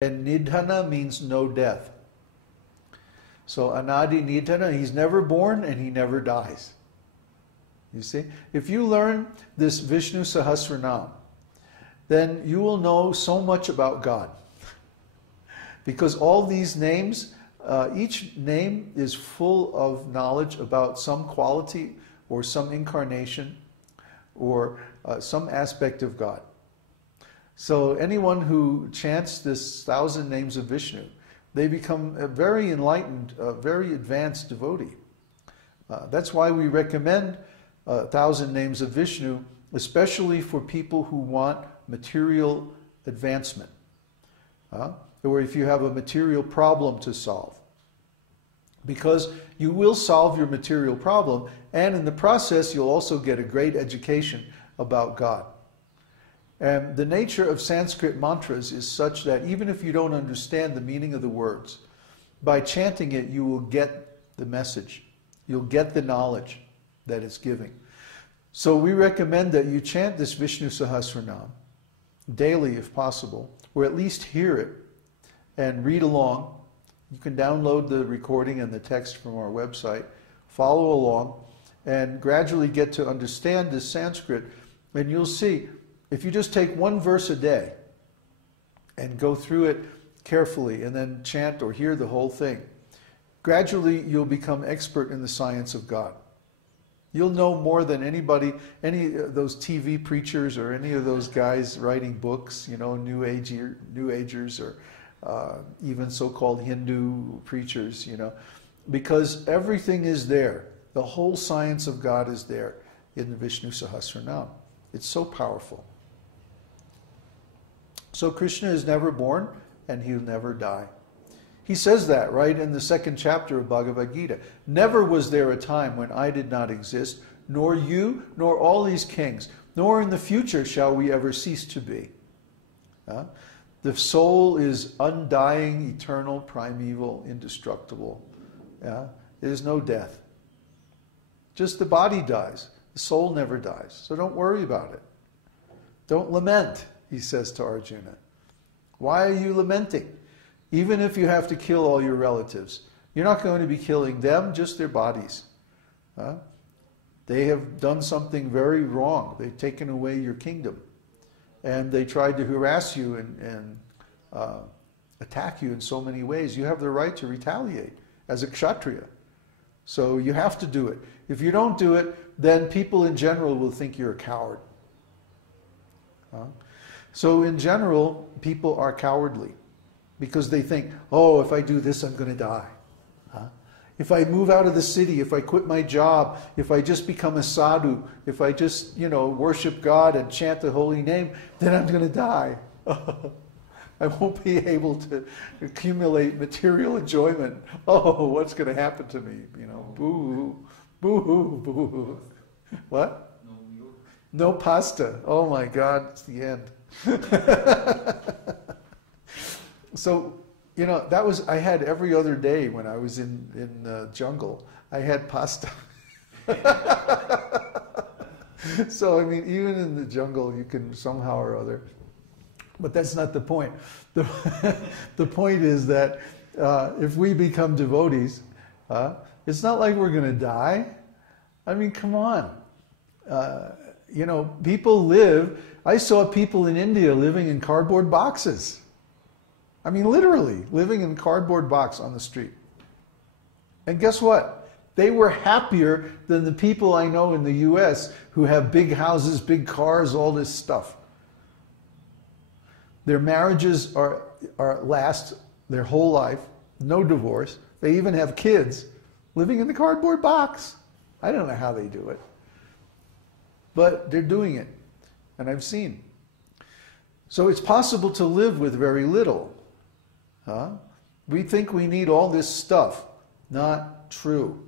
And nidhana means no death. So anadi nidhana, he's never born and he never dies. You see? If you learn this Vishnu Sahasranam, then you will know so much about God. Because all these names, each name is full of knowledge about some quality or some incarnation or some aspect of God. So anyone who chants this 1,000 names of Vishnu, they become a very enlightened, very advanced devotee. That's why we recommend 1,000 names of Vishnu, especially for people who want material advancement. Or if you have a material problem to solve. Because you will solve your material problem, and in the process you'll also get a great education about God. And the nature of Sanskrit mantras is such that even if you don't understand the meaning of the words, by chanting it you will get the message. You'll get the knowledge that it's giving. So we recommend that you chant this Vishnu Sahasranam daily if possible, or at least hear it and read along. You can download the recording and the text from our website, follow along, and gradually get to understand this Sanskrit. And you'll see, if you just take one verse a day and go through it carefully and then chant or hear the whole thing, gradually you'll become expert in the science of God. You'll know more than anybody, any of those TV preachers or any of those guys writing books, you know, New Agers or even so-called Hindu preachers, you know, because everything is there. The whole science of God is there in the Vishnu Sahasranam. It's so powerful. So Krishna is never born and he'll never die. He says that right in the 2nd chapter of Bhagavad Gita. Never was there a time when I did not exist, nor you, nor all these kings, nor in the future shall we ever cease to be. The soul is undying, eternal, primeval, indestructible. There's no death. Just the body dies. The soul never dies. So don't worry about it. Don't lament, he says to Arjuna. Why are you lamenting? Even if you have to kill all your relatives, you're not going to be killing them, just their bodies. They have done something very wrong. They've taken away your kingdom. And they tried to harass you and attack you in so many ways. You have the right to retaliate as a kshatriya. So you have to do it. If you don't do it, then people in general will think you're a coward. So in general, people are cowardly because they think, oh, if I do this, I'm going to die. If I move out of the city, if I quit my job, if I just become a sadhu, if I just, worship God and chant the holy name, then I'm going to die. I won't be able to accumulate material enjoyment. Oh, what's going to happen to me? Boo, boo, boo. What? No pasta. Oh my God, it's the end. So, I had every other day when I was in the jungle, I had pasta. So, even in the jungle, you can somehow or other. But that's not the point. The point is that if we become devotees, it's not like we're going to die. Come on. People live. I saw people in India living in cardboard boxes. Literally living in a cardboard box on the street. And guess what? They were happier than the people I know in the US who have big houses, big cars, all this stuff. Their marriages last their whole life, no divorce. They even have kids living in the cardboard box. I don't know how they do it. But they're doing it. And I've seen. So it's possible to live with very little. We think we need all this stuff. Not true.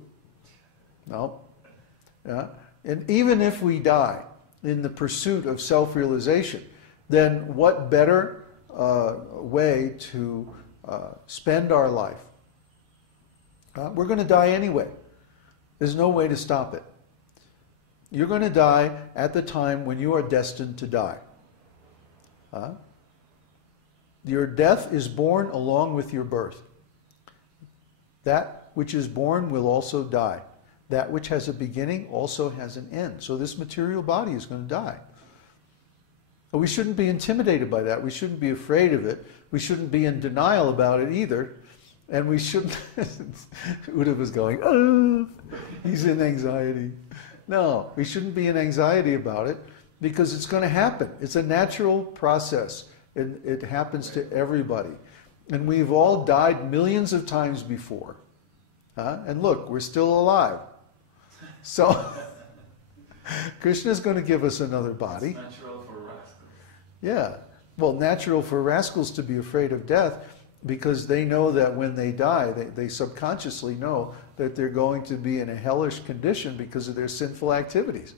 No. And even if we die in the pursuit of self-realization, then what better way to spend our life? We're going to die anyway. There's no way to stop it. You're going to die at the time when you are destined to die. Your death is born along with your birth. That which is born will also die. That which has a beginning also has an end. So this material body is going to die. But we shouldn't be intimidated by that. We shouldn't be afraid of it. We shouldn't be in denial about it either. And we shouldn't... Uda was going, oh, he's in anxiety. No, we shouldn't be in anxiety about it because it's going to happen. It's a natural process. It happens to everybody. And we've all died millions of times before. And look, we're still alive. So, Krishna's going to give us another body. It's natural for rascals. Yeah. Well, natural for rascals to be afraid of death because they know that when they die, they subconsciously know that they're going to be in a hellish condition because of their sinful activities.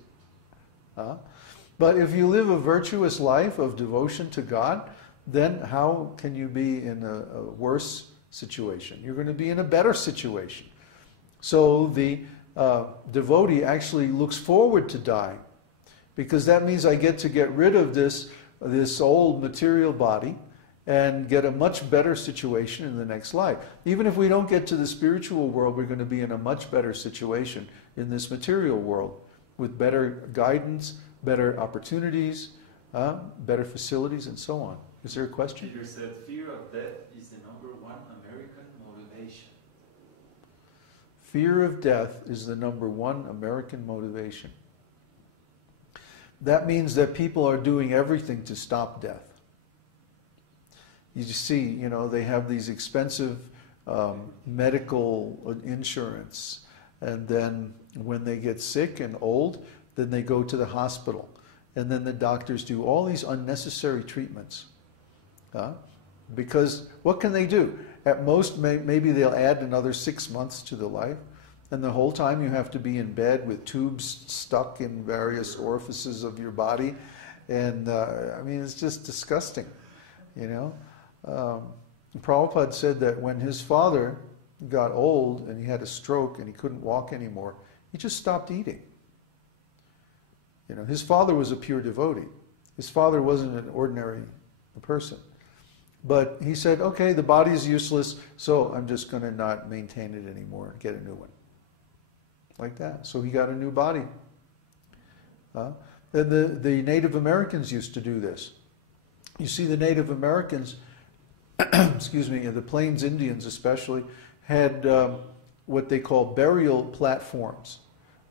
But if you live a virtuous life of devotion to God, then how can you be in a worse situation? You're going to be in a better situation. So the devotee actually looks forward to dying because that means I get to get rid of this old material body and get a much better situation in the next life. Even if we don't get to the spiritual world, we're going to be in a much better situation in this material world with better guidance, better opportunities, better facilities, and so on. Is there a question? Peter said, fear of death is the number one American motivation. Fear of death is the number one American motivation. That means that people are doing everything to stop death. You see, they have these expensive medical insurance, and then when they get sick and old, then they go to the hospital, and then the doctors do all these unnecessary treatments. Because what can they do? At most, maybe they'll add another 6 months to the life, and the whole time you have to be in bed with tubes stuck in various orifices of your body, and I mean, it's just disgusting, Prabhupada said that when his father got old and he had a stroke and he couldn't walk anymore, he just stopped eating. His father was a pure devotee. His father wasn't an ordinary person. But he said, okay, the body is useless, so I'm just going to not maintain it anymore and get a new one. Like that. So he got a new body. The Native Americans used to do this. You see, the Native Americans, excuse me, the Plains Indians especially, had what they call burial platforms.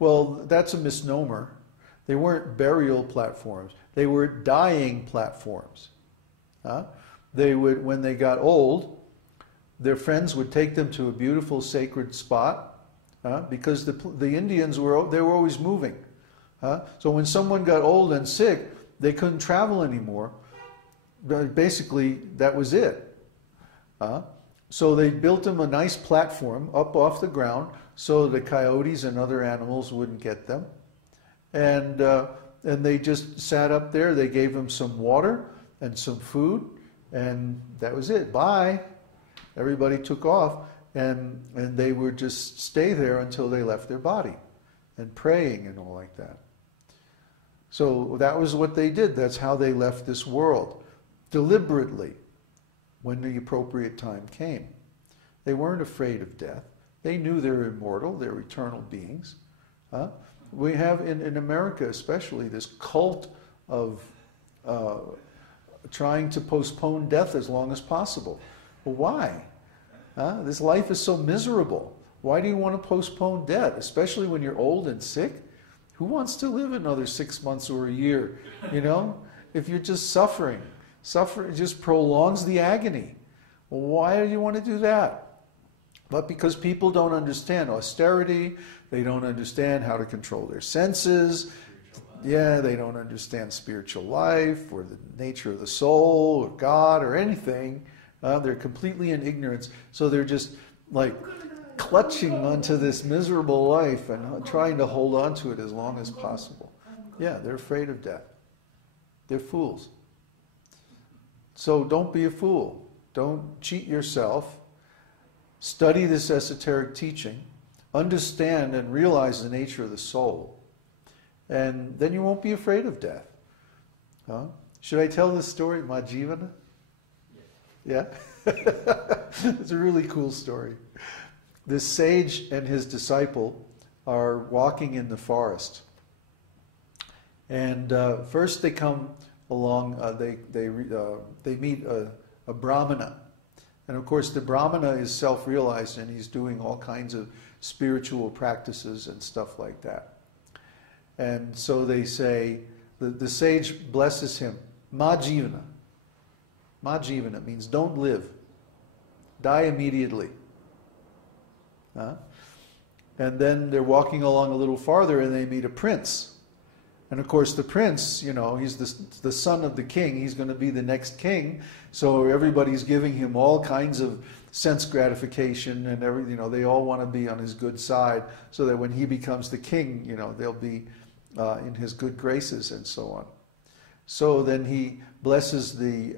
Well, that's a misnomer. They weren't burial platforms. They were dying platforms. They would, when they got old, their friends would take them to a beautiful sacred spot because the Indians were always moving. So when someone got old and sick, they couldn't travel anymore. Basically, that was it. So they built them a nice platform up off the ground so the coyotes and other animals wouldn't get them. And they just sat up there. They gave them some water and some food, and that was it. Bye. Everybody took off, and they would just stay there until they left their body, and praying and all like that. So that was what they did. That's how they left this world, deliberately, when the appropriate time came. They weren't afraid of death. They knew they're immortal, they're eternal beings. We have, in America especially, this cult of trying to postpone death as long as possible. Well, why? This life is so miserable. Why do you want to postpone death, especially when you're old and sick? Who wants to live another 6 months or a year? If you're just suffering just prolongs the agony. Well, why do you want to do that? But because people don't understand austerity, they don't understand how to control their senses. Yeah, they don't understand spiritual life or the nature of the soul or God or anything. They're completely in ignorance. So they're just like clutching onto this miserable life and trying to hold on to it as long as possible. Yeah, they're afraid of death. They're fools. So don't be a fool. Don't cheat yourself. Study this esoteric teaching. Understand and realize the nature of the soul. And then you won't be afraid of death. Should I tell this story, my jivana? Yeah? It's a really cool story. This sage and his disciple are walking in the forest. And first they come along, they meet a brahmana. And of course the brahmana is self-realized and he's doing all kinds of spiritual practices and stuff like that. And so they say, the sage blesses him, ma jivana. Ma jivana means don't live. Die immediately. And then they're walking along a little farther and they meet a prince. And of course the prince, you know, he's the son of the king. He's going to be the next king. So everybody's giving him all kinds of sense gratification and you know, they all want to be on his good side so that when he becomes the king, you know, they'll be in his good graces and so on. So then he blesses the